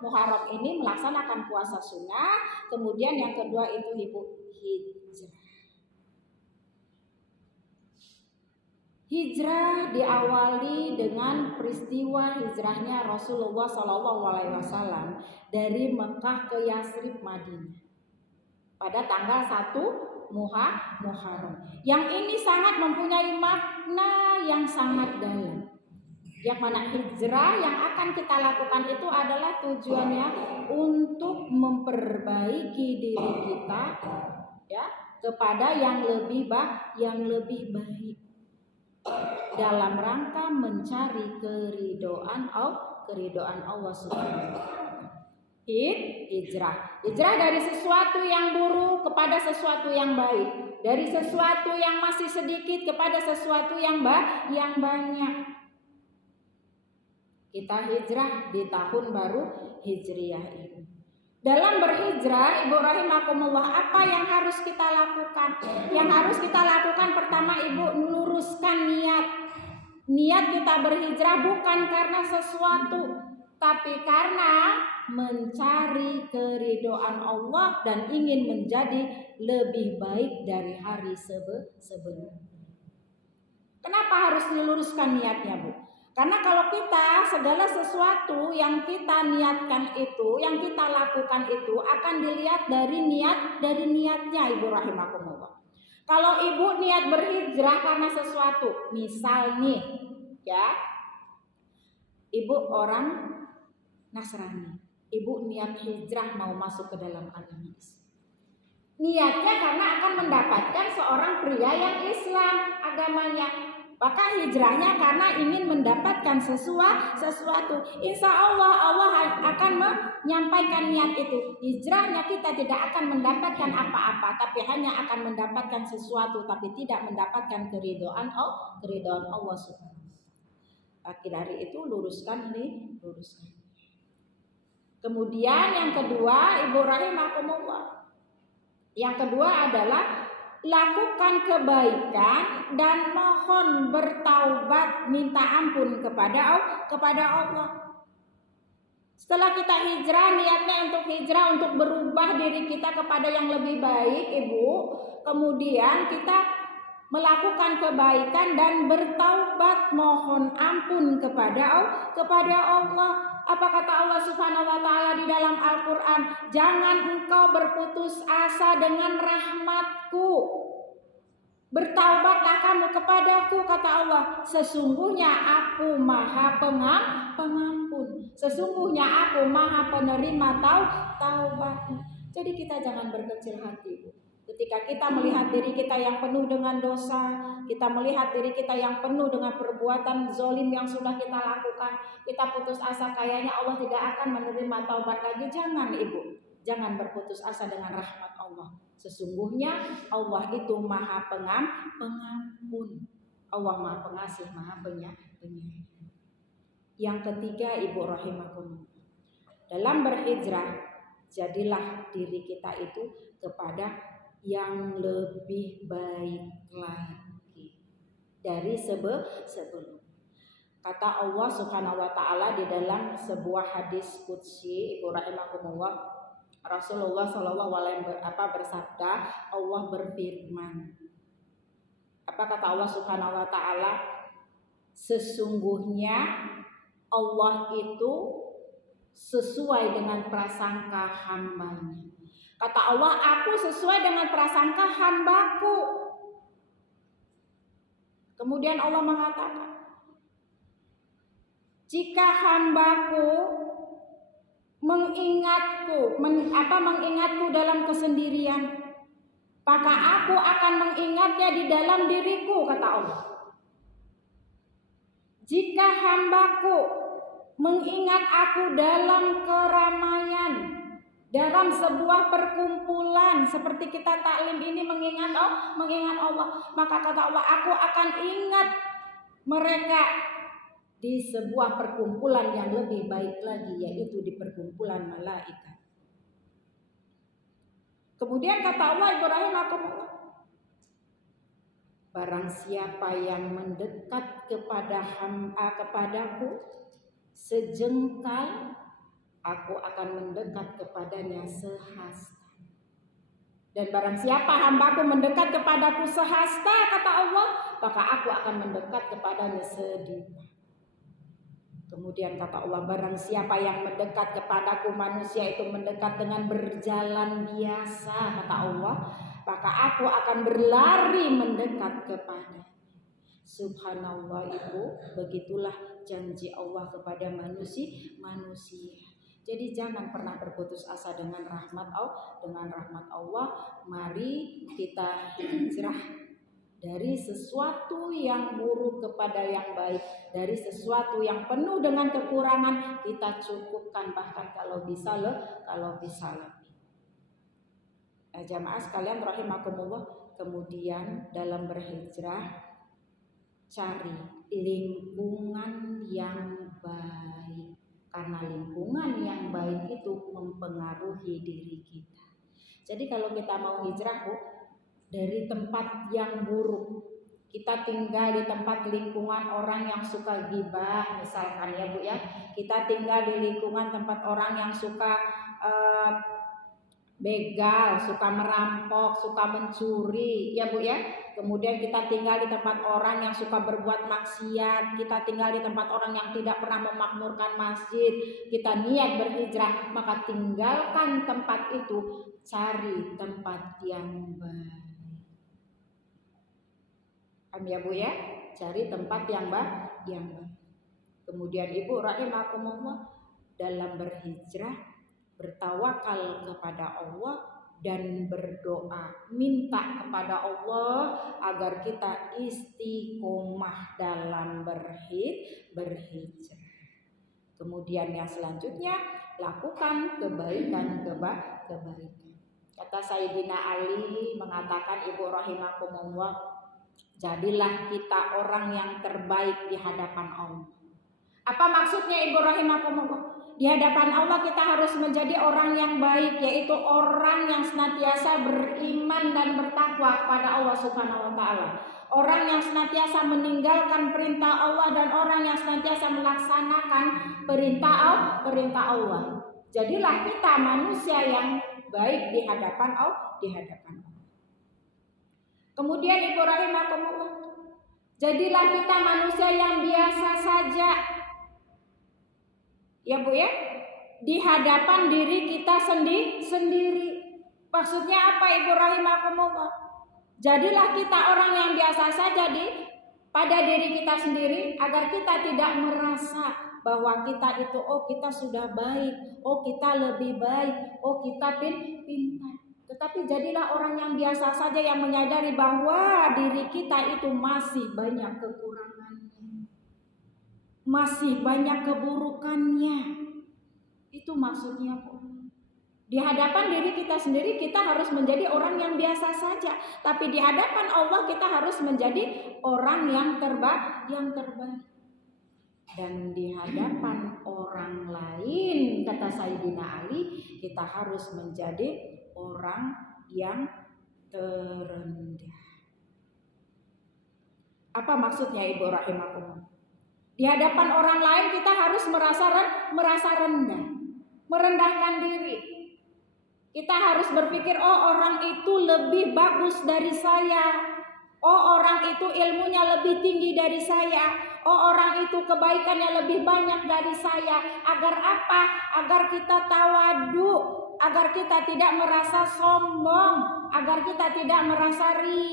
Muharram ini melaksanakan puasa sunnah. Kemudian yang kedua itu Ibu hijrah. Hijrah diawali dengan peristiwa hijrahnya Rasulullah SAW dari Mekah ke Yasrib Madinah pada tanggal 1 Muharram. Yang ini sangat mempunyai makna yang sangat dalam. Yang mana hijrah yang akan kita lakukan itu adalah tujuannya untuk memperbaiki diri kita ya kepada yang lebih baik dalam rangka mencari keridhaan Allah Subhanahu wa taala. Hijrah dari sesuatu yang buruk kepada sesuatu yang baik, dari sesuatu yang masih sedikit kepada sesuatu yang banyak. Kita hijrah di tahun baru Hijriah ini. Dalam berhijrah, Ibu rahimakumullah, apa yang harus kita lakukan? Yang harus kita lakukan pertama, Ibu, meluruskan niat. Niat kita berhijrah bukan karena sesuatu, tapi karena mencari keridhaan Allah dan ingin menjadi lebih baik dari hari sebelumnya. Kenapa harus diluruskan niatnya, Bu? Karena kalau kita segala sesuatu yang kita niatkan itu, yang kita lakukan itu akan dilihat dari niatnya, Ibu rahimakumullah. Kalau Ibu niat berhijrah karena sesuatu, misal nih, ya, Ibu orang Nasrani, Ibu niat hijrah mau masuk ke dalam agama Islam. Niatnya karena akan mendapatkan seorang pria yang Islam agamanya. Maka hijrahnya karena ingin mendapatkan sesuatu. Insya Allah akan menyampaikan niat itu. Hijrahnya kita tidak akan mendapatkan apa-apa, tapi hanya akan mendapatkan sesuatu, tapi tidak mendapatkan keridhaan Allah Subhanahu. Akhir dari itu luruskan. Kemudian yang kedua, Ibu rahimakumullah. Yang kedua adalah lakukan kebaikan dan mohon bertaubat, minta ampun kepada Allah. Setelah kita hijrah, niatnya untuk hijrah untuk berubah diri kita kepada yang lebih baik, Ibu. Kemudian kita melakukan kebaikan dan bertaubat, mohon ampun kepada Allah. Apa kata Allah Subhanahu wa taala di dalam Al-Qur'an? Jangan engkau berputus asa dengan rahmatku. Bertaubatlah kamu kepadaku, kata Allah. Sesungguhnya aku Maha Pengampun. Sesungguhnya aku Maha Penerima taubat. Jadi kita jangan berkecil hati, Bu. Ketika kita melihat diri kita yang penuh dengan dosa, kita melihat diri kita yang penuh dengan perbuatan zolim yang sudah kita lakukan, kita putus asa kayaknya Allah tidak akan menerima taubat lagi. Jangan, Ibu, jangan berputus asa dengan rahmat Allah. Sesungguhnya Allah itu Maha Pengampun. Allah Maha Pengasih, Maha Penyayang. Yang ketiga, Ibu rahimakumullah, dalam berhijrah jadilah diri kita itu kepada yang lebih baik lagi dari sebelum. Kata Allah Subhanahu wa taala di dalam sebuah hadis qudsi, Ibu rahimakumullah, Rasulullah sallallahu alaihi wasallam bersabda, Allah berfirman. Apa kata Allah Subhanahu wa taala? Sesungguhnya Allah itu sesuai dengan prasangka hambanya. Kata Allah, aku sesuai dengan prasangka hambaku. Kemudian Allah mengatakan, jika hambaku mengingatku dalam kesendirian, maka aku akan mengingatnya di dalam diriku, kata Allah. Jika hambaku mengingat aku dalam keramaian, dalam sebuah perkumpulan seperti kita taklim ini mengingat Allah, maka kata Allah, aku akan ingat mereka di sebuah perkumpulan yang lebih baik lagi, yaitu di perkumpulan malaikat. Kemudian kata Allah, Ibrahim, barang siapa yang mendekat kepadaku sejengkal aku akan mendekat kepadanya sehasta. Dan barang siapa hambaku mendekat kepadaku sehasta, kata Allah, maka aku akan mendekat kepadanya sedipa. Kemudian kata Allah, barang siapa yang mendekat kepadaku, manusia itu mendekat dengan berjalan biasa, kata Allah, maka aku akan berlari mendekat kepada. Subhanallah, Ibu, begitulah janji Allah kepada manusia. Jadi jangan pernah berputus asa dengan rahmat Allah. Mari kita hijrah dari sesuatu yang buruk kepada yang baik, dari sesuatu yang penuh dengan kekurangan kita cukupkan, bahkan kalau bisa lebih. Jamaah sekalian rahimakumullah, kemudian dalam berhijrah cari lingkungan yang baik, karena lingkungan yang baik itu mempengaruhi diri kita. Jadi kalau kita mau hijrah, Bu, dari tempat yang buruk, kita tinggal di tempat lingkungan orang yang suka gibah misalkan ya Bu ya, kita tinggal di lingkungan tempat orang yang suka begal, suka merampok, suka mencuri ya Bu ya. Kemudian kita tinggal di tempat orang yang suka berbuat maksiat, kita tinggal di tempat orang yang tidak pernah memakmurkan masjid, kita niat berhijrah, maka tinggalkan tempat itu, cari tempat yang baik. Ya Bu ya, cari tempat yang baik. Kemudian Ibu rahimakumullah, dalam berhijrah bertawakal kepada Allah dan berdoa, minta kepada Allah agar kita istiqomah dalam berhijrah. Kemudian yang selanjutnya, lakukan kebaikan. Kata Sayyidina Ali mengatakan, Ibu rahimakumullah, jadilah kita orang yang terbaik di hadapan Allah. Apa maksudnya, Ibu rahimakumullah? Di hadapan Allah kita harus menjadi orang yang baik, yaitu orang yang senantiasa beriman dan bertakwa kepada Allah Subhanahu wa taala. Orang yang senantiasa meninggalkan perintah Allah dan orang yang senantiasa melaksanakan perintah Allah. Jadilah kita manusia yang baik di hadapan Allah. Kemudian Ibu rahimakumullah, jadilah kita manusia yang biasa saja. Ya Bu ya, di hadapan diri kita sendiri. Maksudnya apa, Ibu rahimakumullah? Jadilah kita orang yang biasa saja pada diri kita sendiri, agar kita tidak merasa bahwa kita itu kita sudah baik, kita lebih baik, kita pintar. Tetapi jadilah orang yang biasa saja, yang menyadari bahwa diri kita itu masih banyak kekurangannya, masih banyak keburukannya. Itu maksudnya, Bu. Di hadapan diri kita sendiri kita harus menjadi orang yang biasa saja, tapi di hadapan Allah kita harus menjadi orang yang terbaik. Dan di hadapan orang lain, kata Sayyidina Ali, kita harus menjadi orang yang terendah. Apa maksudnya, Ibu rahimakumullah? Di hadapan orang lain kita harus merasa rendah, merendahkan diri. Kita harus berpikir, orang itu lebih bagus dari saya, orang itu ilmunya lebih tinggi dari saya, orang itu kebaikannya lebih banyak dari saya. Agar apa? Agar kita tawadu, agar kita tidak merasa sombong, agar kita tidak merasa ri.